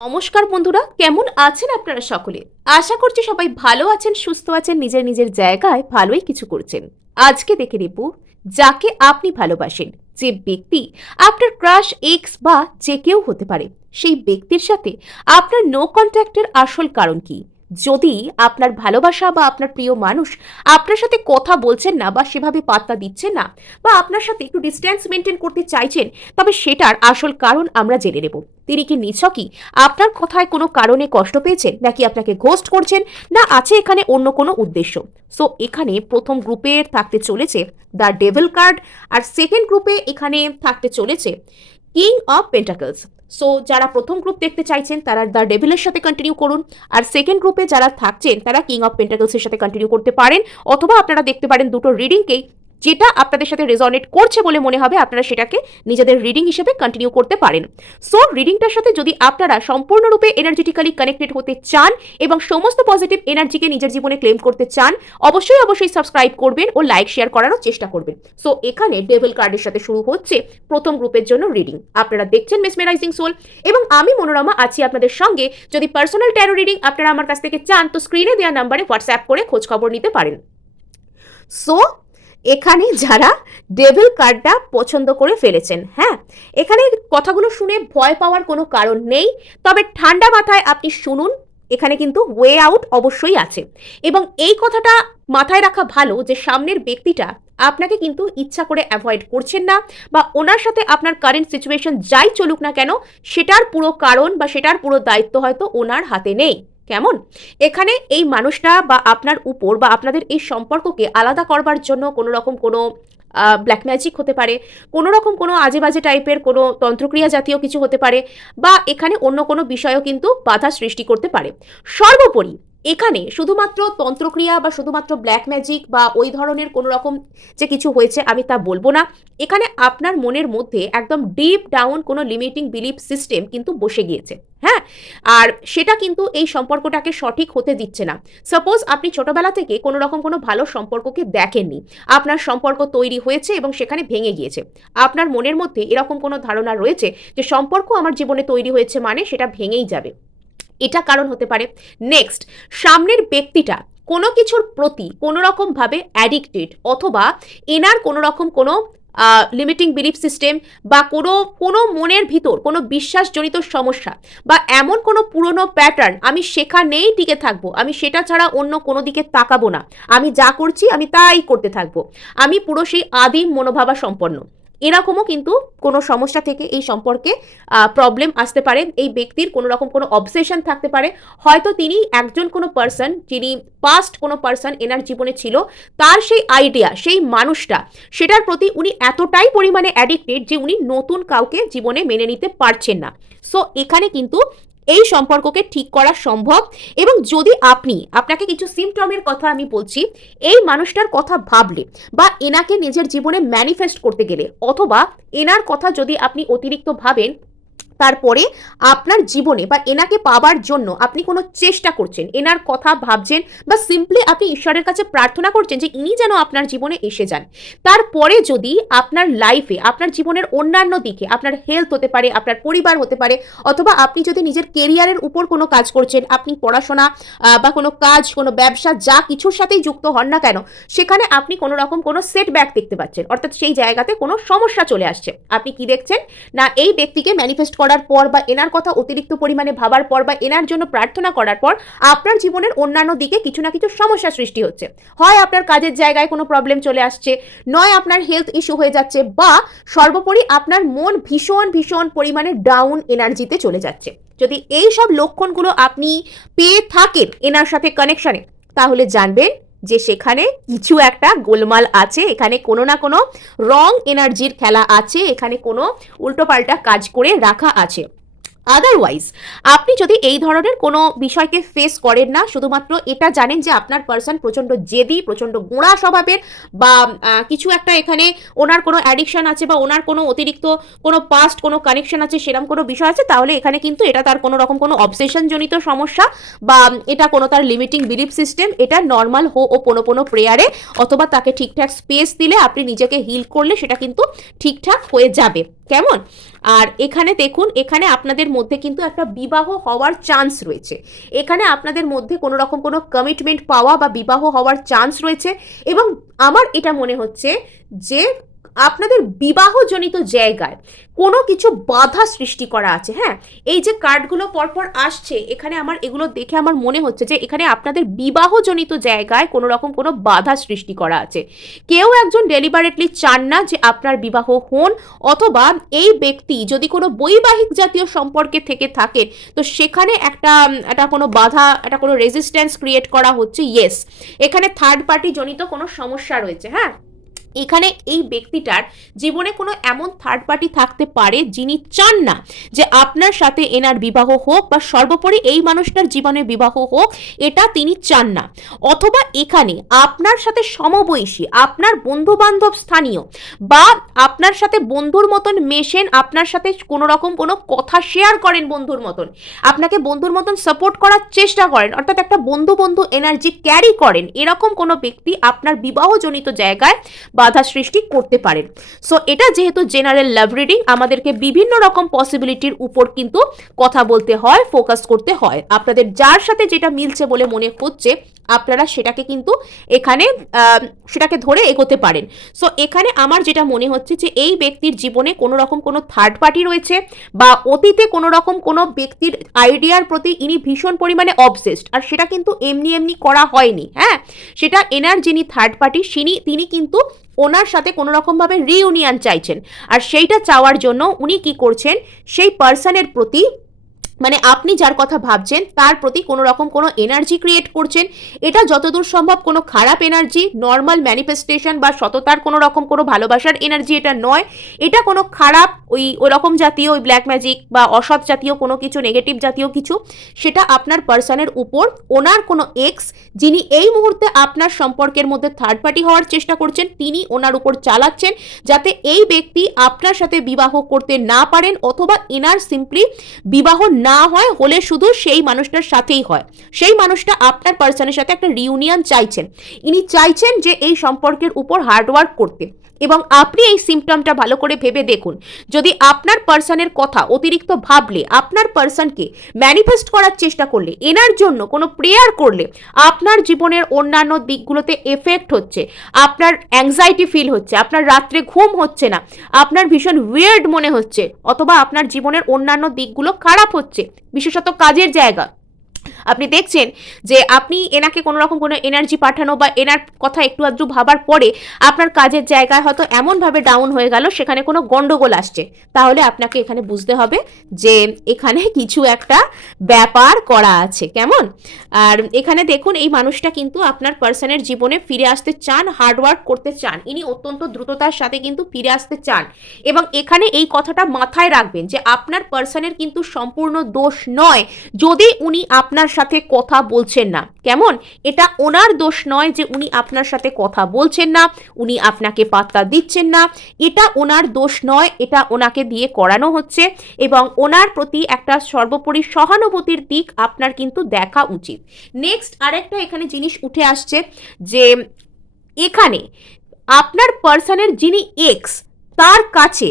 নমস্কার বন্ধুরা, কেমন আছেন আপনারা সকলে? আশা করছি সবাই ভালো আছেন, সুস্থ আছেন, নিজের নিজের জায়গায় ভালোই কিছু করছেন। আজকে দেখে নেব যাকে আপনি ভালোবাসেন, যে ব্যক্তি আপনার ক্রাশ, এক্স বা যে কেউ হতে পারে, সেই ব্যক্তির সাথে আপনার নো কন্ট্যাক্টের আসল কারণ কি। যদি আপনার ভালোবাসা বা আপনার প্রিয় মানুষ আপনার সাথে কথা বলছেন না বা সেভাবে পাত্তা দিচ্ছেন না বা আপনার সাথে একটু ডিস্ট্যান্স মেনটেন করতে চাইছেন, তবে সেটার আসল কারণ আমরা জেনে নেব। তিনি কি নিছকই আপনার কথায় কোনো কারণে কষ্ট পেয়েছেন, নাকি আপনাকে ঘোস্ট করছেন, না আছে এখানে অন্য কোনো উদ্দেশ্য। সো এখানে প্রথম গ্রুপে থাকতে চলেছে দ্য ডেভিল কার্ড, আর সেকেন্ড গ্রুপে এখানে থাকতে চলেছে কিং অফ পেন্টাকলস। সো যারা প্রথম গ্রুপ দেখতে চাইছেন তারা দ্য ডেভিলের সাথে কন্টিনিউ করুন, আর সেকেন্ড গ্রুপে যারা থাকছেন তারা কিং অফ পেন্টাকলসের সাথে কন্টিনিউ করতে পারেন, অথবা আপনারা দেখতে পারেন দুটো রিডিংকেই, যেটা আপনাদের সাথে রেজনেট করছে বলে মনে হবে আপনারা সেটাকে নিজেদের রিডিং হিসেবে কন্টিনিউ করতে পারেন। সো রিডিংটার সাথে যদি আপনারা সম্পূর্ণরূপে এনার্জেটিক্যালি কানেক্টেড হতে চান এবং সমস্ত পজিটিভ এনার্জিকে নিজের জীবনে ক্লেম করতে চান, অবশ্যই অবশ্যই সাবস্ক্রাইব করবেন ও লাইক শেয়ার করারও চেষ্টা করবেন। সো এখানে ডেভিল কার্ডের সাথে শুরু হচ্ছে প্রথম গ্রুপের জন্য রিডিং। আপনারা দেখছেন মেসমেরাইজিং সোল এবং আমি মনোরমা আছি আপনাদের সঙ্গে। যদি পার্সোনাল ট্যারো রিডিং আপনারা আমার কাছ থেকে চান তো স্ক্রিনে দেওয়া নাম্বারে হোয়াটসঅ্যাপ করে খোঁজ খবর নিতে পারেন। সো এখানে যারা ডেভিল কার্ডটা পছন্দ করে ফেলেছেন, হ্যাঁ, এখানে কথাগুলো শুনে ভয় পাওয়ার কোনো কারণ নেই, তবে ঠান্ডা মাথায় আপনি শুনুন। এখানে কিন্তু ওয়ে আউট অবশ্যই আছে, এবং এই কথাটা মাথায় রাখা ভালো যে সামনের ব্যক্তিটা আপনাকে কিন্তু ইচ্ছা করে অ্যাভয়েড করছেন না, বা ওনার সাথে আপনার কারেন্ট সিচুয়েশন যাই চলুক না কেন সেটার পুরো কারণ বা সেটার পুরো দায়িত্ব হয়তো ওনার হাতে নেই। কেমন? এখানে এই মানুষটা বা আপনার উপর বা আপনাদের এই সম্পর্ককে আলাদা করবার জন্য কোনো রকম কোনো ব্ল্যাক ম্যাজিক হতে পারে, কোনো রকম কোনো আজে বাজে টাইপের কোনো তন্ত্রক্রিয়া জাতীয় কিছু হতে পারে, বা এখানে অন্য কোনো বিষয়ও কিন্তু বাধা সৃষ্টি করতে পারে। সর্বোপরি এখানে শুধুমাত্র তন্ত্রক্রিয়া বা শুধুমাত্র ব্ল্যাক ম্যাজিক বা ওই ধরনের কোনো রকম যে কিছু হয়েছে আমি তা বলবো না। এখানে আপনার মনের মধ্যে একদম ডিপ ডাউন কোনো লিমিটিং বিলিফ সিস্টেম কিন্তু বসে গিয়েছে, হ্যাঁ, আর সেটা কিন্তু এই সম্পর্কটাকে সঠিক হতে দিচ্ছে না। সাপোজ আপনি ছোটবেলা থেকে কোনো রকম কোনো ভালো সম্পর্ককে দেখেননি, আপনার সম্পর্ক তৈরি হয়েছে এবং সেখানে ভেঙে গিয়েছে। আপনার মনের মধ্যে এরকম কোনো ধারণা রয়েছে যে সম্পর্ক আমার জীবনে তৈরি হয়েছে মানে সেটা ভেঙেই যাবে, এটা কারণ হতে পারে। নেক্সট, সামনের ব্যক্তিটা কোনো কিছুর প্রতি কোনো রকমভাবে অ্যাডিক্টেড, অথবা এনার কোনো রকম কোনো লিমিটিং বিলিফ সিস্টেম বা কোনো কোনো মনের ভিতর কোনো বিশ্বাসজনিত সমস্যা বা এমন কোনো পুরনো প্যাটার্ন, আমি সেখানেই টিকে থাকবো, আমি সেটা ছাড়া অন্য কোনো দিকে তাকাবো না, আমি যা করছি আমি তাই করতে থাকবো, আমি পুরো সেই আদিম মনোভাবা সম্পন্ন, এরকমও কিন্তু কোনো সমস্যা থেকে এই সম্পর্কে প্রবলেম আসতে পারে। এই ব্যক্তির কোনো রকম কোনো অবসেশন থাকতে পারে, হয়তো তিনি একজন কোনো পার্সন, যিনি পাস্ট কোনো পার্সন এনার জীবনে ছিল, তার সেই আইডিয়া, সেই মানুষটা, সেটার প্রতি উনি এতটাই পরিমাণে অ্যাডিক্টেড যে উনি নতুন কাউকে জীবনে মেনে নিতে পারছেন না। সো এখানে কিন্তু এই সম্পর্ককে ঠিক করা সম্ভব। এবং যদি আপনাকে কিছু সিমটমের কথা আমি বলছি, এই মানুষটার কথা ভাবলে বা এনাকে নিজের জীবনে ম্যানিফেস্ট করতে গেলে, অথবা এনার কথা যদি আপনি অতিরিক্ত ভাবেন, তারপরে আপনার জীবনে বা এনাকে পাবার জন্য আপনি কোনো চেষ্টা করছেন, এনার কথা ভাবছেন, বা সিম্পলি আপনি ঈশ্বরের কাছে প্রার্থনা করছেন যে ইনি যেন আপনার জীবনে এসে যান, তারপরে যদি আপনার লাইফে, আপনার জীবনের অন্যান্য দিকে, আপনার হেলথ হতে পারে, আপনার পরিবার হতে পারে, অথবা আপনি যদি নিজের কেরিয়ারের উপর কোনো কাজ করছেন, আপনি পড়াশোনা বা কোনো কাজ, কোনো ব্যবসা, যা কিছুর সাথেই যুক্ত হন না কেন, সেখানে আপনি কোনো রকম কোনো সেটব্যাক দেখতে পাচ্ছেন, অর্থাৎ সেই জায়গাতে কোনো সমস্যা চলে আসছে, আপনি কি দেখছেন না এই ব্যক্তিকে ম্যানিফেস্ট করার পর বা এনার কথা অতিরিক্ত পরিমাণে ভাবার পর বা এনার জন্য প্রার্থনা করার পর আপনার জীবনের অন্যান্য দিকে কিছু না কিছু সমস্যা সৃষ্টি হচ্ছে। হয় আপনার কাজের জায়গায় কোনো প্রবলেম চলে আসছে, নয় আপনার হেলথ ইস্যু হয়ে যাচ্ছে, বা সর্বোপরি আপনার মন ভীষণ ভীষণ পরিমাণে ডাউন এনার্জিতে চলে যাচ্ছে। যদি এই সব লক্ষণগুলো আপনি পেয়ে থাকেন এনার সাথে কানেকশনে, তাহলে জানবেন যে সেখানে কিছু একটা গোলমাল আছে, এখানে কোনো না কোনো রং এনার্জির খেলা আছে, এখানে কোনো উল্টোপাল্টা কাজ করে রাখা আছে। আদারওয়াইজ আপনি যদি এই ধরনের কোনো বিষয়কে ফেস করেন না, শুধুমাত্র এটা জানেন যে আপনার পার্সন প্রচণ্ড জেদি, প্রচণ্ড গোঁড়া স্বভাবের, বা কিছু একটা এখানে ওনার কোনো অ্যাডিকশন আছে, বা ওনার কোনো অতিরিক্ত কোনো পাস্ট কোনো কানেকশন আছে, সেরকম কোনো বিষয় আছে, তাহলে এখানে কিন্তু এটা তার কোনো রকম কোনো অবসেশনজনিত সমস্যা, বা এটা কোনো তার লিমিটিং বিলিফ সিস্টেম, এটা নর্মাল হো ও পোনো প্রেয়ারে, অথবা তাকে ঠিকঠাক স্পেস দিলে, আপনি নিজেকে হিল করলে সেটা কিন্তু ঠিকঠাক হয়ে যাবে। কেমন? আর এখানে দেখুন, এখানে আপনাদের মধ্যে কিন্তু একটা বিবাহ হওয়ার চান্স রয়েছে। এখানে আপনাদের মধ্যে কোনো রকম কোনো কমিটমেন্ট পাওয়া বা বিবাহ হওয়ার চান্স রয়েছে। এবং আমার এটা মনে হচ্ছে যে আপনাদের বিবাহজনিত জায়গায় কোনো কিছু বাধা সৃষ্টি করা আছে। হ্যাঁ, এই যে কার্ডগুলো পরপর আসছে, এখানে আমার এগুলো দেখে আমার মনে হচ্ছে যে এখানে আপনাদের বিবাহজনিত জায়গায় কোনো রকম কোনো বাধা সৃষ্টি করা আছে। কেউ একজন ডেলিবারেটলি চান না যে আপনার বিবাহ হন, অথবা এই ব্যক্তি যদি কোনো বৈবাহিক জাতীয় সম্পর্কে থেকে থাকে তো সেখানে একটা কোনো বাধা, একটা কোনো রেজিস্ট্যান্স ক্রিয়েট করা হচ্ছে। ইয়েস, এখানে থার্ড পার্টি জনিত কোনো সমস্যা রয়েছে। হ্যাঁ, এখানে এই ব্যক্তিটার জীবনে কোনো এমন থার্ড পার্টি থাকতে পারে যিনি চান না যে আপনার সাথে এনার বিবাহ হোক, বা সর্বোপরি এই মানুষটার জীবনে বিবাহ হোক, এটা তিনি চান না। অথবা এখানে আপনার সাথে সমবয়সী, আপনার বন্ধু বান্ধব স্থানীয়, বা আপনার সাথে বন্ধুর মতন মেশেন, আপনার সাথে কোনো রকম কোনো কথা শেয়ার করেন বন্ধুর মতন, আপনাকে বন্ধুর মতন সাপোর্ট করার চেষ্টা করেন, অর্থাৎ একটা বন্ধু বন্ধু এনার্জি ক্যারি করেন, এরকম কোনো ব্যক্তি আপনার বিবাহজনিত জায়গায় বাধা সৃষ্টি করতে পারেন। সো এটা যেহেতু জেনারেল লাভ রিডিং, আমাদেরকে বিভিন্ন রকম পসিবিলিটির উপর কিন্তু কথা বলতে হয়, ফোকাস করতে হয়। আপনাদের যার সাথে যেটা মিলছে বলে মনে হচ্ছে আপনারা সেটাকে কিন্তু এখানে সেটাকে ধরে এগোতে পারেন। সো এখানে আমার যেটা মনে হচ্ছে যে এই ব্যক্তির জীবনে কোনো রকম কোনো থার্ড পার্টি রয়েছে, বা অতীতে কোনো রকম কোনো ব্যক্তির আইডিয়ার প্রতি ইনি ভীষণ পরিমাণে অবসেসড, আর সেটা কিন্তু এমনি এমনি করা হয়নি। হ্যাঁ, সেটা এনার যিনি থার্ড পার্টি তিনি কিন্তু ওনার সাথে কোনো রকমভাবে রিইউনিয়ন চাইছেন, আর সেইটা চাওয়ার জন্য উনি কি করছেন, সেই পার্সনের প্রতি, মানে আপনি যার কথা ভাবছেন তার প্রতি কোনো রকম কোনো এনার্জি ক্রিয়েট করছেন। এটা যতদূর সম্ভব কোনো খারাপ এনার্জি, নর্মাল ম্যানিফেস্টেশন বা সততার কোনো রকম কোনো ভালোবাসার এনার্জি এটা নয়। এটা কোনো খারাপ ওই রকম জাতীয়, ওই ব্ল্যাক ম্যাজিক বা অসৎ জাতীয় কোনো কিছু, নেগেটিভ জাতীয় কিছু, সেটা আপনার পার্সনের উপর ওনার কোনো এক্স, যিনি এই মুহূর্তে আপনার সম্পর্কের মধ্যে থার্ড পার্টি হওয়ার চেষ্টা করছেন, তিনি ওনার উপর চালাচ্ছেন যাতে এই ব্যক্তি আপনার সাথে বিবাহ করতে না পারেন, অথবা এনার সিম্পলি বিবাহ না হয়, হলে শুধু সেই মানুষটার সাথেই হয়। সেই মানুষটা আপনার পার্সনের সাথে একটা রিউনিয়ন চাইছেন, ইনি চাইছেন যে এই সম্পর্কের উপর হার্ডওয়ার্ক করতে। এবং আপনি এই সিমটমটা ভালো করে ভেবে দেখুন, যদি আপনার পার্সনের কথা অতিরিক্ত ভাবলে, আপনার পার্সনকে ম্যানিফেস্ট করার চেষ্টা করলে, এনার জন্য কোনো প্রেয়ার করলে আপনার জীবনের অন্যান্য দিকগুলোতে এফেক্ট হচ্ছে, আপনার অ্যাংজাইটি ফিল হচ্ছে, আপনার রাত্রে ঘুম হচ্ছে না, আপনার ভীষণ উইয়ার্ড মনে হচ্ছে, অথবা আপনার জীবনের অন্যান্য দিকগুলো খারাপ হচ্ছে, বিশেষত কাজের জায়গা, আপনি দেখছেন যে আপনি এনাকে কোনো রকম কোনো এনার্জি পাঠানো বা এনার কথা একটু আধটু ভাবার পরে আপনার কাজের জায়গায় হয়তো এমনভাবে ডাউন হয়ে গেল, সেখানে কোনো গন্ডগোল আসছে, তাহলে আপনাকে এখানে বুঝতে হবে যে এখানে কিছু একটা ব্যাপার করা আছে। কেমন? আর এখানে দেখুন, এই মানুষটা কিন্তু আপনার পার্সনের জীবনে ফিরে আসতে চান, হার্ডওয়ার্ক করতে চান, ইনি অত্যন্ত দ্রুততার সাথে কিন্তু ফিরে আসতে চান। এবং এখানে এই কথাটা মাথায় রাখবেন যে আপনার পার্সনের কিন্তু সম্পূর্ণ দোষ নয় যদি উনি আপনার সাথে কথা বলছেন না। কেমন? এটা ওনার দোষ নয় যে উনি আপনার সাথে কথা বলছেন না, উনি আপনাকে পাত্তা দিচ্ছেন না, এটা ওনার দোষ নয়, এটা ওনাকে দিয়ে করানো হচ্ছে। এবং ওনার প্রতি একটা সর্বোপরি সহানুভূতির দিক আপনার কিন্তু দেখা উচিত। নেক্সট আরেকটা এখানে জিনিস উঠে আসছে যে এখানে আপনার পার্সনের যিনি এক্স, তার কাছে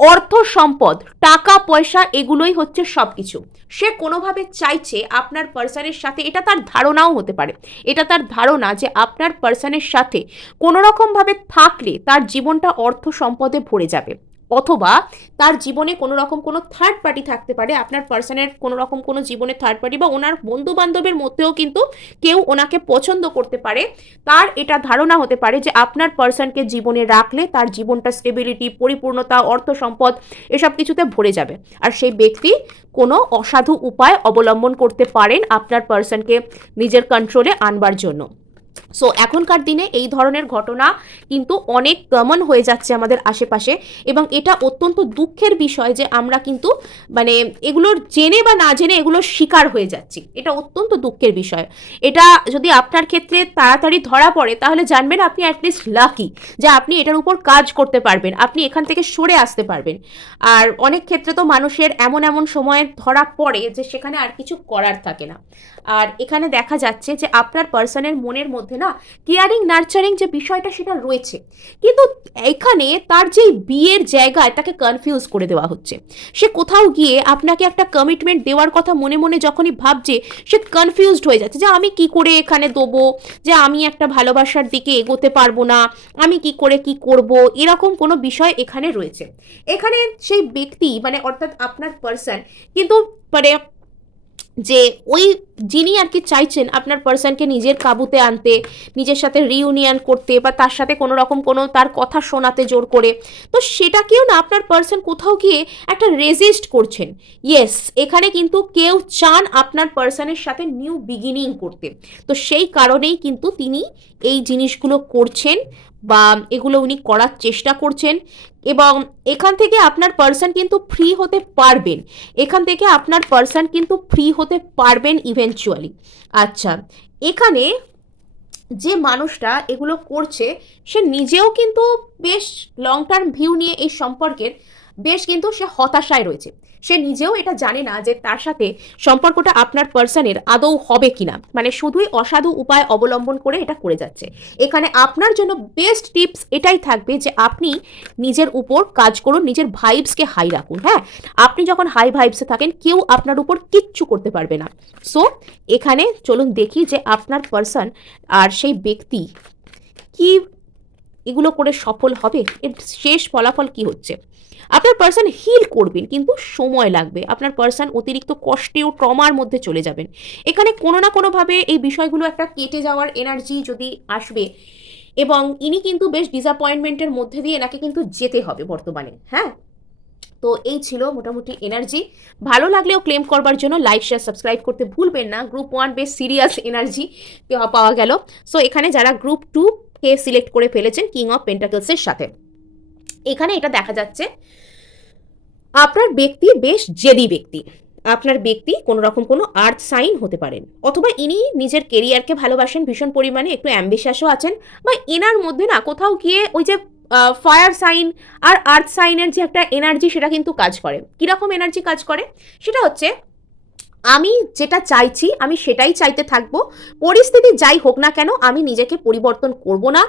অর্থ সম্পদ, টাকা পয়সা, এগুলোই হচ্ছে সব কিছু। সে কোনোভাবে চাইছে আপনার পার্সনের সাথে, এটা তার ধারণাও হতে পারে, এটা তার ধারণা যে আপনার পার্সনের সাথে কোনো রকমভাবে থাকলে তার জীবনটা অর্থ সম্পদে ভরে যাবে, অথবা তার জীবনে কোনো রকম কোনো থার্ড পার্টি থাকতে পারে, আপনার পার্সনের কোনো রকম কোনো জীবনে থার্ড পার্টি, বা ওনার বন্ধু বান্ধবের মধ্যেও কিন্তু কেউ ওনাকে পছন্দ করতে পারে। তার এটা ধারণা হতে পারে যে আপনার পার্সনকে জীবনে রাখলে তার জীবনটা স্টেবিলিটি, পরিপূর্ণতা, অর্থ সম্পদ এসব কিছুতে ভরে যাবে। আর সেই ব্যক্তি কোনো অসাধু উপায় অবলম্বন করতে পারেন আপনার পার্সনকে নিজের কন্ট্রোলে আনবার জন্য। সো এখনকার দিনে এই ধরনের ঘটনা কিন্তু অনেক কমন হয়ে যাচ্ছে আমাদের আশেপাশে, এবং এটা অত্যন্ত দুঃখের বিষয় যে আমরা কিন্তু মানে এগুলোর জেনে বা না জেনে এগুলোর শিকার হয়ে যাচ্ছি। এটা অত্যন্ত দুঃখের বিষয়। এটা যদি আপনার ক্ষেত্রে তাড়াতাড়ি ধরা পড়ে তাহলে জানবেন আপনি অ্যাটলিস্ট লাকি যে আপনি এটার উপর কাজ করতে পারবেন, আপনি এখান থেকে সরে আসতে পারবেন। আর অনেক ক্ষেত্রে তো মানুষের এমন এমন সময়ে ধরা পড়ে যে সেখানে আর কিছু করার থাকে না। আর এখানে দেখা যাচ্ছে যে আপনার পার্সনের মনের মধ্যে না, কেয়ারিং নার্চারিং যে বিষয়টা সেটা রয়েছে, কিন্তু এখানে তার যেই বিয়ের জায়গায় তাকে কনফিউজ করে দেওয়া হচ্ছে। সে কোথাও গিয়ে আপনাকে একটা কমিটমেন্ট দেওয়ার কথা মনে মনে যখনই ভাবছে, সে কনফিউজড হয়ে যাচ্ছে যে আমি কি করে এখানে দেবো, যে আমি একটা ভালোবাসার দিকে এগোতে পারবো না, আমি কি করে কি করব, এরকম কোনো বিষয় এখানে রয়েছে। এখানে সেই ব্যক্তি মানে অর্থাৎ আপনার পার্সন কিন্তু মানে যে ওই যিনি আর কি চাইছেন আপনার পার্সনকে নিজের কাবুতে আনতে, নিজের সাথে রিউনিয়ন করতে বা তার সাথে কোনো রকম কোনো তার কথা শোনাতে জোর করে, তো সেটাকেও না আপনার পার্সন কোথাও গিয়ে একটা রেজিস্ট করছেন। ইয়েস, এখানে কিন্তু কেউ চান আপনার পার্সনের সাথে নিউ বিগিনিং করতে, তো সেই কারণেই কিন্তু তিনি এই জিনিসগুলো করছেন বা এগুলো উনি করার চেষ্টা করছেন। এবং এখান থেকে আপনার পার্সন কিন্তু ফ্রি হতে পারবেন, এখান থেকে আপনার পার্সন কিন্তু ফ্রি হতে পারবেন ইভেনচুয়ালি। আচ্ছা, এখানে যে মানুষটা এগুলো করছে সে নিজেও কিন্তু বেশ লং টার্ম ভিউ নিয়ে এই সম্পর্কের বেশ কিন্তু সে হতাশায় রয়েছে। সে নিজেও এটা জানে না যে তার সাথে সম্পর্কটা আপনার পার্সনের আদৌ হবে কিনা, মানে শুধুই অসাধু উপায় অবলম্বন করে এটা করে যাচ্ছে। এখানে আপনার জন্য বেস্ট টিপস এটাই থাকবে যে আপনি নিজের উপর কাজ করুন, নিজের ভাইবসকে হাই রাখুন। হ্যাঁ, আপনি যখন হাই ভাইবসে থাকেন কেউ আপনার উপর কিচ্ছু করতে পারবে না। সো এখানে চলুন দেখি যে আপনার পার্সন আর সেই ব্যক্তি কি এগুলো করে সফল হবে, এর শেষ ফলাফল কি হচ্ছে। আপনার পার্সন হিল করবেন কিন্তু সময় লাগবে, আপনার পার্সন অতিরিক্ত কষ্টে ও ট্রমার মধ্যে চলে যাবেন। এখানে কোনো না কোনোভাবে এই বিষয়গুলো একটা কেটে যাওয়ার এনার্জি যদি আসবে, এবং ইনি কিন্তু বেশ ডিসঅ্যাপয়েন্টমেন্টের মধ্যে দিয়ে এনাকে কিন্তু যেতে হবে বর্তমানে। হ্যাঁ, তো এই ছিল মোটামুটি এনার্জি। ভালো লাগলেও ক্লেম করবার জন্য লাইক শেয়ার সাবস্ক্রাইব করতে ভুলবেন না। গ্রুপ 1 বেশ সিরিয়াস এনার্জি পাওয়া গেল। সো এখানে যারা গ্রুপ 2 কে সিলেক্ট করে ফেলেছেন কিং অফ পেন্টাকলসের সাথে, এখানে এটা দেখা যাচ্ছে আপনার ব্যক্তি বেশ জেদি ব্যক্তি। আপনার ব্যক্তি কোনো রকম কোনো আর্থ সাইন হতে পারেন, অথবা ইনি নিজের কেরিয়ারকে ভালোবাসেন ভীষণ পরিমাণে, একটু অ্যাম্বিশাসও আছেন, বা এনার মধ্যে না কোথাও গিয়ে ওই যে ফায়ার সাইন আর আর্থ সাইনের যে একটা এনার্জি সেটা কিন্তু কাজ করে। কীরকম এনার্জি কাজ করে সেটা হচ্ছে, আমি যেটা চাইছি আমি সেটাই চাইতে থাকবো, পরিস্থিতি যাই হোক না কেন আমি নিজেকে পরিবর্তন করব না,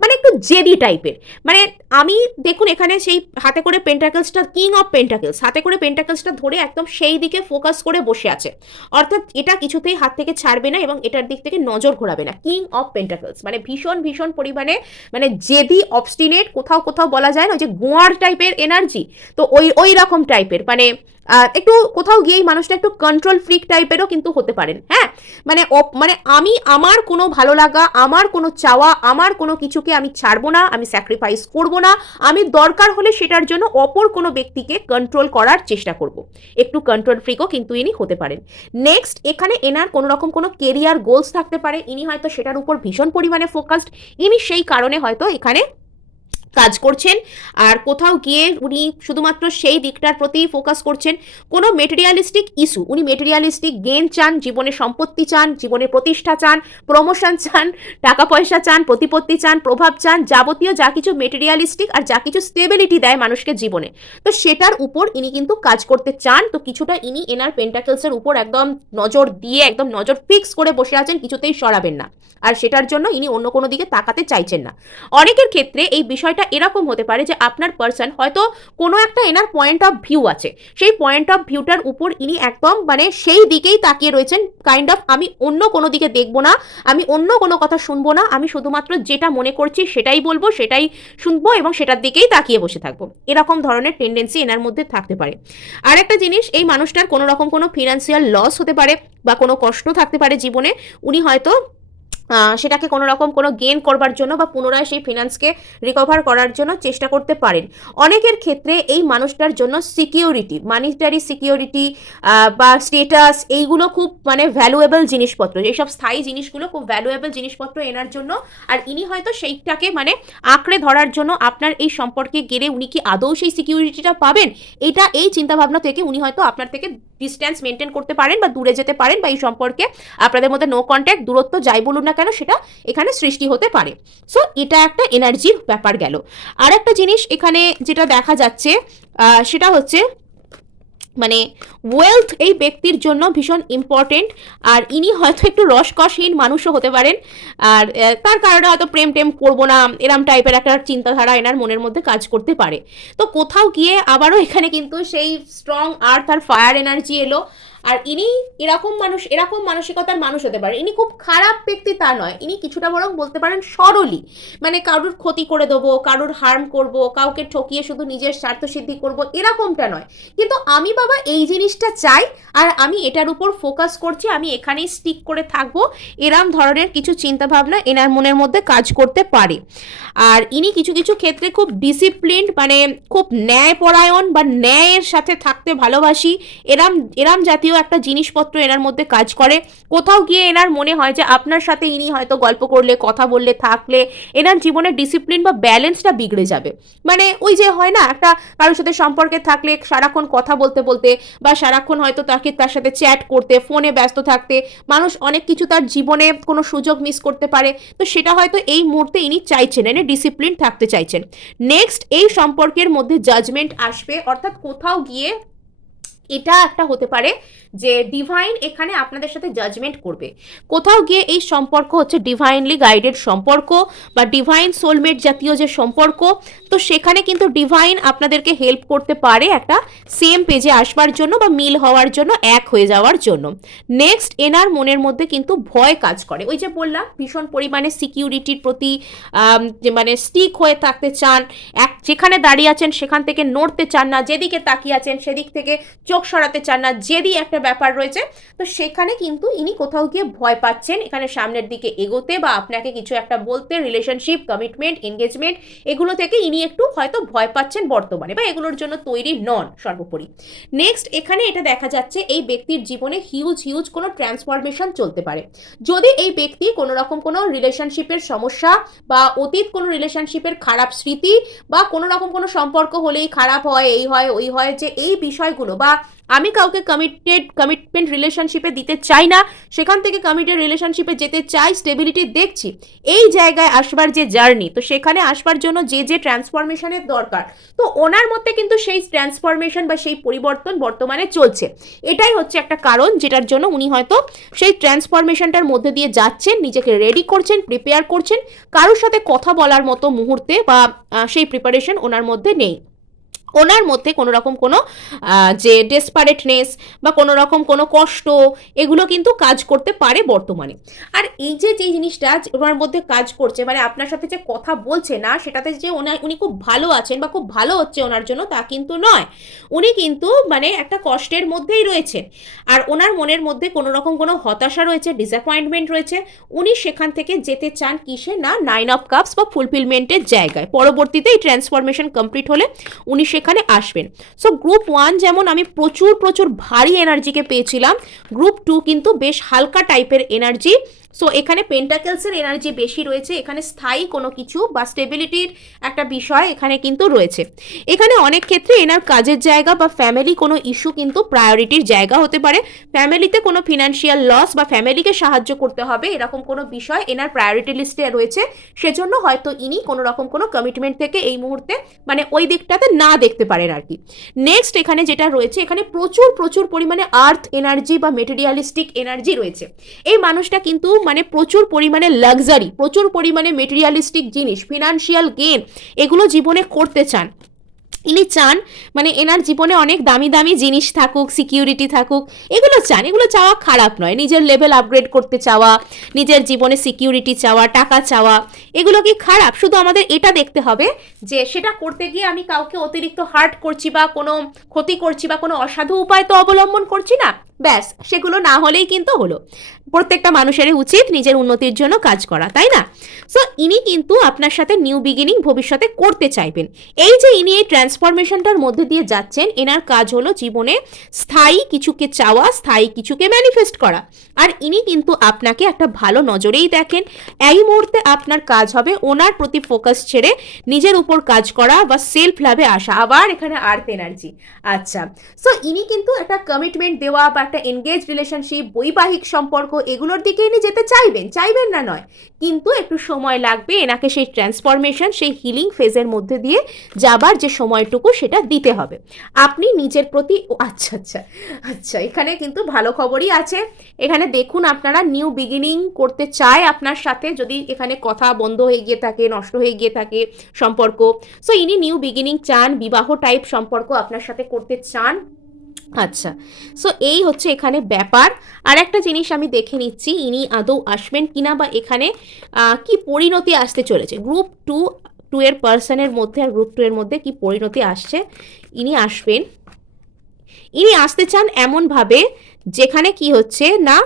মানে একটু জেদি টাইপের। মানে আমি দেখুন এখানে সেই হাতে করে পেন্টাকলসটা, কিং অফ পেন্টাকলস হাতে করে পেন্টাকলসটা ধরে একদম সেই দিকে ফোকাস করে বসে আছে, অর্থাৎ এটা কিছুতেই হাত থেকে ছাড়বে না এবং এটার দিক থেকে নজর ঘোরাবে না। কিং অফ পেন্টাকলস মানে ভীষণ ভীষণ পরিমাণে মানে জেদি, অবস্টিনেট, কোথাও কোথাও বলা যায় না যে গোয়ার টাইপের এনার্জি, তো ওই রকম টাইপের, মানে একটু কোথাও গিয়েই মানুষটা একটু কন্ট্রোল ফ্রিক টাইপেরও কিন্তু হতে পারেন। হ্যাঁ, মানে মানে আমি আমার কোনো ভালো লাগা, আমার কোনো চাওয়া, আমার কোনো কিছুকে আমি ছাড়বো না, আমি স্যাক্রিফাইস করব না, আমি দরকার হলে সেটার জন্য অপর কোনো ব্যক্তিকে কন্ট্রোল করার চেষ্টা করব। একটু কন্ট্রোল ফ্রিকও কিন্তু ইনি হতে পারেন। নেক্সট, এখানে এনার কোনো রকম কোনো কেরিয়ার গোলস থাকতে পারে, ইনি হয়তো সেটার উপর ভীষণ পরিমাণে ফোকাসড, ইনি সেই কারণে হয়তো এখানে কাজ করছেন। আর কোথাও গিয়ে উনি শুধুমাত্র সেই দিকটার প্রতি ফোকাস করছেন। কোনো মেটেরিয়ালিস্টিক ইস্যু, উনি মেটেরিয়ালিস্টিক গেন চান, জীবনে সম্পত্তি চান, জীবনে প্রতিষ্ঠা চান, প্রমোশন চান, টাকা পয়সা চান, প্রতিপত্তি চান, প্রভাব চান, যাবতীয় যা কিছু মেটেরিয়ালিস্টিক আর যা কিছু স্টেবিলিটি দেয় মানুষকে জীবনে, তো সেটার উপর ইনি কিন্তু কাজ করতে চান। তো কিছুটা ইনি এনার পেন্টাকলসের উপর একদম নজর দিয়ে একদম নজর ফিক্স করে বসে আছেন, কিছুতেই সরাবেন না, আর সেটার জন্য ইনি অন্য কোনো দিকে তাকাতে চাইছেন না। অনেকের ক্ষেত্রে এই বিষয়টা এরকম হতে পারে যে আপনার পার্সন হয়তো কোনো একটা এনার পয়েন্ট অফ ভিউ আছে, সেই পয়েন্ট অফ ভিউটার উপর ইনি একদম মানে সেই দিকেই তাকিয়ে রয়েছেন, কাইন্ড অফ আমি অন্য কোনো দিকে দেখবো না, আমি অন্য কোনো কথা শুনবো না, আমি শুধুমাত্র যেটা মনে করছি সেটাই বলবো, সেটাই শুনবো এবং সেটার দিকেই তাকিয়ে বসে থাকবো, এরকম ধরনের টেন্ডেন্সি এনার মধ্যে থাকতে পারে। আর একটা জিনিস, এই মানুষটার কোনো রকম কোনো ফিনান্সিয়াল লস হতে পারে বা কোনো কষ্ট থাকতে পারে জীবনে, উনি হয়তো সেটাকে কোনো রকম কোনো গেন করবার জন্য বা পুনরায় সেই ফিনান্সকে রিকভার করার জন্য চেষ্টা করতে পারেন। অনেকের ক্ষেত্রে এই মানুষটার জন্য সিকিউরিটি, মানিটারি সিকিউরিটি বা স্টেটাস, এইগুলো খুব মানে ভ্যালুয়েবল জিনিসপত্র, এইসব স্থায়ী জিনিসগুলো খুব ভ্যালুয়েবল জিনিসপত্র এনার জন্য। আর ইনি হয়তো সেইটাকে মানে আঁকড়ে ধরার জন্য আপনার এই সম্পর্কে গেলে উনি কি আদৌ সেই সিকিউরিটিটা পাবেন, এটা এই চিন্তাভাবনা থেকে উনি হয়তো আপনার থেকে ডিস্ট্যান্স মেনটেন করতে পারেন বা দূরে যেতে পারেন, বা এই সম্পর্কে আপনাদের মধ্যে নো কন্ট্যাক্ট, দূরত্ব যাই বলুন না কেন সেটা এখানে সৃষ্টি হতে পারে। সো এটা একটা এনার্জির ব্যাপার গেল। আর একটা জিনিস এখানে যেটা দেখা যাচ্ছে সেটা হচ্ছে মানে ওয়েলথ এই ব্যক্তির জন্য ভীষণ ইম্পর্টেন্ট। আর ইনি হয়তো একটু রসকসহীন মানুষও হতে পারেন, আর তার কারণে হয়তো প্রেম টেম করবো না এরম টাইপের একটা চিন্তাধারা এনার মনের মধ্যে কাজ করতে পারে। তো কোথাও গিয়ে আবারও এখানে কিন্তু সেই স্ট্রং আর্থ আর ফায়ার এনার্জি এলো। আর ইনি এরকম মানুষ, এরকম মানসিকতার মানুষ হতে পারে। ইনি খুব খারাপ ব্যক্তি তা নয়, ইনি কিছুটা বরং বলতে পারেন সরলই, মানে কারোর ক্ষতি করে দেবো, কারোর হার্ম করব, কাউকে ঠকিয়ে শুধু নিজের স্বার্থসিদ্ধি করব, এরকমটা নয়। কিন্তু আমি বাবা এই জিনিসটা চাই আর আমি এটার উপর ফোকাস করছি, আমি এখানেই স্টিক করে থাকবো, এরম ধরনের কিছু চিন্তাভাবনা এনার মনের মধ্যে কাজ করতে পারে। আর ইনি কিছু কিছু ক্ষেত্রে খুব ডিসিপ্লিনড, মানে খুব ন্যায়পরায়ণ বা ন্যায়ের সাথে থাকতে ভালোবাসি, এরম এরম জাতীয় একটা জিনিসপত্র এনার মধ্যে কাজ করে। কোথাও গিয়ে এনার মনে হয় যে আপনার সাথে ইনি হয়তো গল্প করলে, কথা বললে, থাকলে এনার জীবনের ডিসিপ্লিন বা ব্যালেন্সটা বিগড়ে যাবে। মানে ওই যে হয় না, একটা কারোর সাথে সম্পর্কে থাকলে সারাক্ষণ কথা বলতে বলতে বা সারাক্ষণ হয়তো তার সাথে চ্যাট করতে, ফোনে ব্যস্ত থাকতে মানুষ অনেক কিছু তার জীবনে কোনো সুযোগ মিস করতে পারে। তো সেটা হয়তো এই মুহূর্তে ইনি চাইছেন, এনে ডিসিপ্লিন থাকতে চাইছেন। নেক্সট, এই সম্পর্কের মধ্যে জাজমেন্ট আসবে, অর্থাৎ কোথাও গিয়ে এটা একটা হতে পারে যে ডিভাইন এখানে আপনাদের সাথে জাজমেন্ট করবে। কোথাও গিয়ে এই সম্পর্ক হচ্ছে ডিভাইনলি গাইডেড সম্পর্ক বা ডিভাইন সোলমেট জাতীয় যে সম্পর্ক, তো সেখানে কিন্তু ডিভাইন আপনাদেরকে হেল্প করতে পারে একটা সেম পেজে আসবার জন্য বা মিল হওয়ার জন্য, এক হয়ে যাওয়ার জন্য। নেক্সট, এনার মনের মধ্যে কিন্তু ভয় কাজ করে, ওই যে বললাম ভীষণ পরিমাণে সিকিউরিটির প্রতি যে মানে স্টিক হয়ে থাকতে চান, এক যেখানে দাঁড়িয়ে আছেন সেখান থেকে নড়তে চান না, যেদিকে তাকিয়ে আছেন সেদিক থেকে চোখ সরাতে চান না, যেদি একটা ব্যাপার রয়েছে। তো সেখানে কিন্তু ইনি কোথাও গিয়ে ভয় পাচ্ছেন এখানে সামনের দিকে এগোতে বা আপনাকে কিছু একটা বলতে, রিলেশনশিপ, কমিটমেন্ট, এনগেজমেন্ট এগুলো থেকে ইনি একটু হয়তো ভয় পাচ্ছেন বর্তমানে, বা এগুলোর জন্য তৈরি নন সর্বোপরি। নেক্সট, এখানে এটা দেখা যাচ্ছে এই ব্যক্তির জীবনে হিউজ হিউজ কোনো ট্রান্সফরমেশন চলতে পারে। যদি এই ব্যক্তি কোনো রকম কোনো রিলেশনশিপের সমস্যা বা অতীত কোনো রিলেশনশিপের খারাপ স্মৃতি বা কোনো রকম কোনো সম্পর্ক হলেই খারাপ হয়, এই হয় ওই হয়, যে এই বিষয়গুলো, বা আমি কাউকে কমিটমেন্ট রিলেশনশিপে দিতে চাই না, সেখান থেকে কমিটেড রিলেশনশিপে যেতে চাই, স্টেবিলিটি দেখছি, এই জায়গায় আসবার যে জার্নি, তো সেখানে আসবার জন্য যে যে ট্রান্সফরমেশনের দরকার, তো ওনার মধ্যে কিন্তু সেই ট্রান্সফরমেশন বা সেই পরিবর্তন বর্তমানে চলছে। এটাই হচ্ছে একটা কারণ যেটার জন্য উনি হয়তো সেই ট্রান্সফরমেশনটার মধ্যে দিয়ে যাচ্ছেন, নিজেকে রেডি করছেন, প্রিপেয়ার করছেন। কারোর সাথে কথা বলার মতো মুহূর্তে বা সেই প্রিপারেশন ওনার মধ্যে নেই। ওনার মধ্যে কোনো রকম কোনো যে ডেসপারেটনেস বা কোনো রকম কোনো কষ্ট, এগুলো কিন্তু কাজ করতে পারে বর্তমানে। আর এই যে যে জিনিসটা ওনার মধ্যে কাজ করছে, মানে আপনার সাথে যে কথা বলছে না সেটাতে যে উনি খুব ভালো আছেন বা খুব ভালো হচ্ছে ওনার জন্য, তা কিন্তু নয়। উনি কিন্তু মানে একটা কষ্টের মধ্যেই রয়েছেন। আর ওনার মনের মধ্যে কোনো রকম কোনো হতাশা রয়েছে, ডিসঅ্যাপয়েন্টমেন্ট রয়েছে। উনি সেখান থেকে যেতে চান কিসে না, 9 অফ কাপস বা ফুলফিলমেন্টের জায়গায়। পরবর্তীতে এই ট্রান্সফরমেশন কমপ্লিট হলে উনি সেখানে আসবেন। সো গ্রুপ 1 যেমন আমি প্রচুর প্রচুর ভারী এনার্জিকে পেয়েছিলাম, গ্রুপ 2 কিন্তু বেশ হালকা টাইপের এনার্জি। সো এখানে পেন্টাকেলসের এনার্জি বেশি রয়েছে, এখানে স্থায়ী কোনো কিছু বা স্টেবিলিটির একটা বিষয় এখানে কিন্তু রয়েছে। এখানে অনেক ক্ষেত্রে এনার কাজের জায়গা বা ফ্যামিলি কোনো ইস্যু কিন্তু প্রায়োরিটির জায়গা হতে পারে। ফ্যামিলিতে কোনো ফিনান্সিয়াল লস বা ফ্যামিলিকে সাহায্য করতে হবে এরকম কোনো বিষয় এনার প্রায়োরিটি লিস্টে রয়েছে, সেজন্য হয়তো ইনি কোনো রকম কোনো কমিটমেন্ট থেকে এই মুহূর্তে মানে ওই দিকটাতে না দেখতে পারেন আর কি। নেক্সট, এখানে যেটা রয়েছে, এখানে প্রচুর প্রচুর পরিমাণে আর্থ এনার্জি বা মেটেরিয়ালিস্টিক এনার্জি রয়েছে। এই মানুষটা কিন্তু মানে প্রচুর পরিমাণে লাক্সারি, প্রচুর পরিমাণে মেটেরিয়ালিস্টিক জিনিস, ফিনান্সিয়াল গেন এগুলো জীবনে করতে চান। ইনি চান মানে এনার জীবনে অনেক দামি দামি জিনিস থাকুক, সিকিউরিটি থাকুক, এগুলো চান। এগুলো চাওয়া খারাপ নয়, নিজের লেভেল আপগ্রেড করতে চাওয়া, নিজের জীবনে সিকিউরিটি চাওয়া, টাকা চাওয়া, এগুলো কি খারাপ? শুধু আমাদের এটা দেখতে হবে যে সেটা করতে গিয়ে আমি কাউকে অতিরিক্ত হার্ট করছি বা কোনো ক্ষতি করছি বা কোনো অসাধু উপায় তো অবলম্বন করছি না, ব্যাস সেগুলো না হলেই কিন্তু হলো। প্রত্যেকটা মানুষেরই উচিত নিজের উন্নতির জন্য কাজ করা, তাই না? সো ইনি কিন্তু আপনার সাথে নিউ বিগিনিং ভবিষ্যতে করতে চাইবেন। এই যে ইনি এই ট্রান্সফরমেশনটার মধ্যে দিয়ে যাচ্ছেন, এনার কাজ হলো জীবনে স্থায়ী কিছুকে চাওয়া, স্থায়ী কিছুকে ম্যানিফেস্ট করা। আর ইনি কিন্তু আপনাকে একটা ভালো নজরেই দেখেন। এই মুহূর্তে আপনার কাজ হবে ওনার প্রতি ফোকাস ছেড়ে নিজের উপর কাজ করা বা সেলফ লাভে আসা। আবার এখানে আর্থ এনার্জি। আচ্ছা, সো ইনি কিন্তু একটা কমিটমেন্ট দেওয়া বা একটা এনগেজ রিলেশনশিপ, বৈবাহিক সম্পর্ক, এগুলোর দিকে ইনি যেতে চাইবেন না নয়, কিন্তু একটু সময় লাগবে এনাকে সেই ট্রান্সফরমেশন, সেই হিলিং ফেজের মধ্যে দিয়ে যাবার যে সময়টুকু সেটা দিতে হবে। আপনি নিজের প্রতি আচ্ছা, এখানে কিন্তু ভালো খবরই আছে। এখানে দেখুন আপনারা নিউ বিগিনিং করতে চায় আপনার সাথে, যদি এখানে কথা বন্ধ হয়ে গিয়ে থাকে, নষ্ট হয়ে গিয়ে থাকে সম্পর্ক, সো ইনি নিউ বিগিনিং চান, বিবাহ টাইপ সম্পর্ক আপনার সাথে করতে চান। আচ্ছা, সো এই হচ্ছে এখানে ব্যাপার। আর একটা জিনিস আমি দেখে নিচ্ছি ইনি আদৌ আসবেন কিনা, বা এখানে কি পরিণতি আসতে চলেছে গ্রুপ টু এর পার্সনের মধ্যে আর গ্রুপ 2 এর মধ্যে কি পরিণতি আসছে। ইনি আসতে চান এমনভাবে যেখানে কি হচ্ছে না,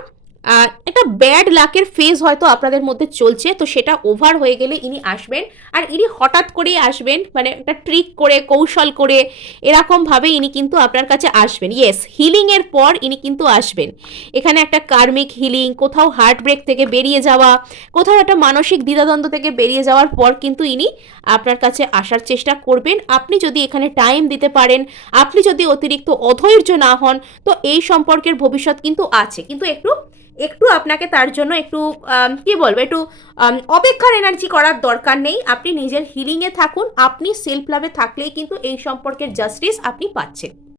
একটা ব্যাড লাকের ফেজ হয়তো আপনাদের মধ্যে চলছে, তো সেটা ওভার হয়ে গেলে ইনি আসবেন। আর ইনি হঠাৎ করেই আসবেন, মানে একটা ট্রিক করে, কৌশল করে, এরকমভাবে ইনি কিন্তু আপনার কাছে আসবেন। ইয়েস, হিলিংয়ের পর ইনি কিন্তু আসবেন। এখানে একটা কার্মিক হিলিং, কোথাও হার্ট ব্রেক থেকে বেরিয়ে যাওয়া, কোথাও একটা মানসিক দ্বিধাদ্বন্দ্ব থেকে বেরিয়ে যাওয়ার পর কিন্তু ইনি আপনার কাছে আসার চেষ্টা করবেন। আপনি যদি এখানে টাইম দিতে পারেন, আপনি যদি অতিরিক্ত অধৈর্য না হন, তো এই সম্পর্কের ভবিষ্যৎ কিন্তু আছে। কিন্তু একটু আপনাকে তার জন্য একটু কি বলবো, একটু অপেক্ষার এনার্জি করার দরকার নেই। আপনি নিজের হিলিংয়ে থাকুন, আপনি সেলফ লাভে থাকলেই কিন্তু এই সম্পর্কের জাস্টিস আপনি পাচ্ছেন।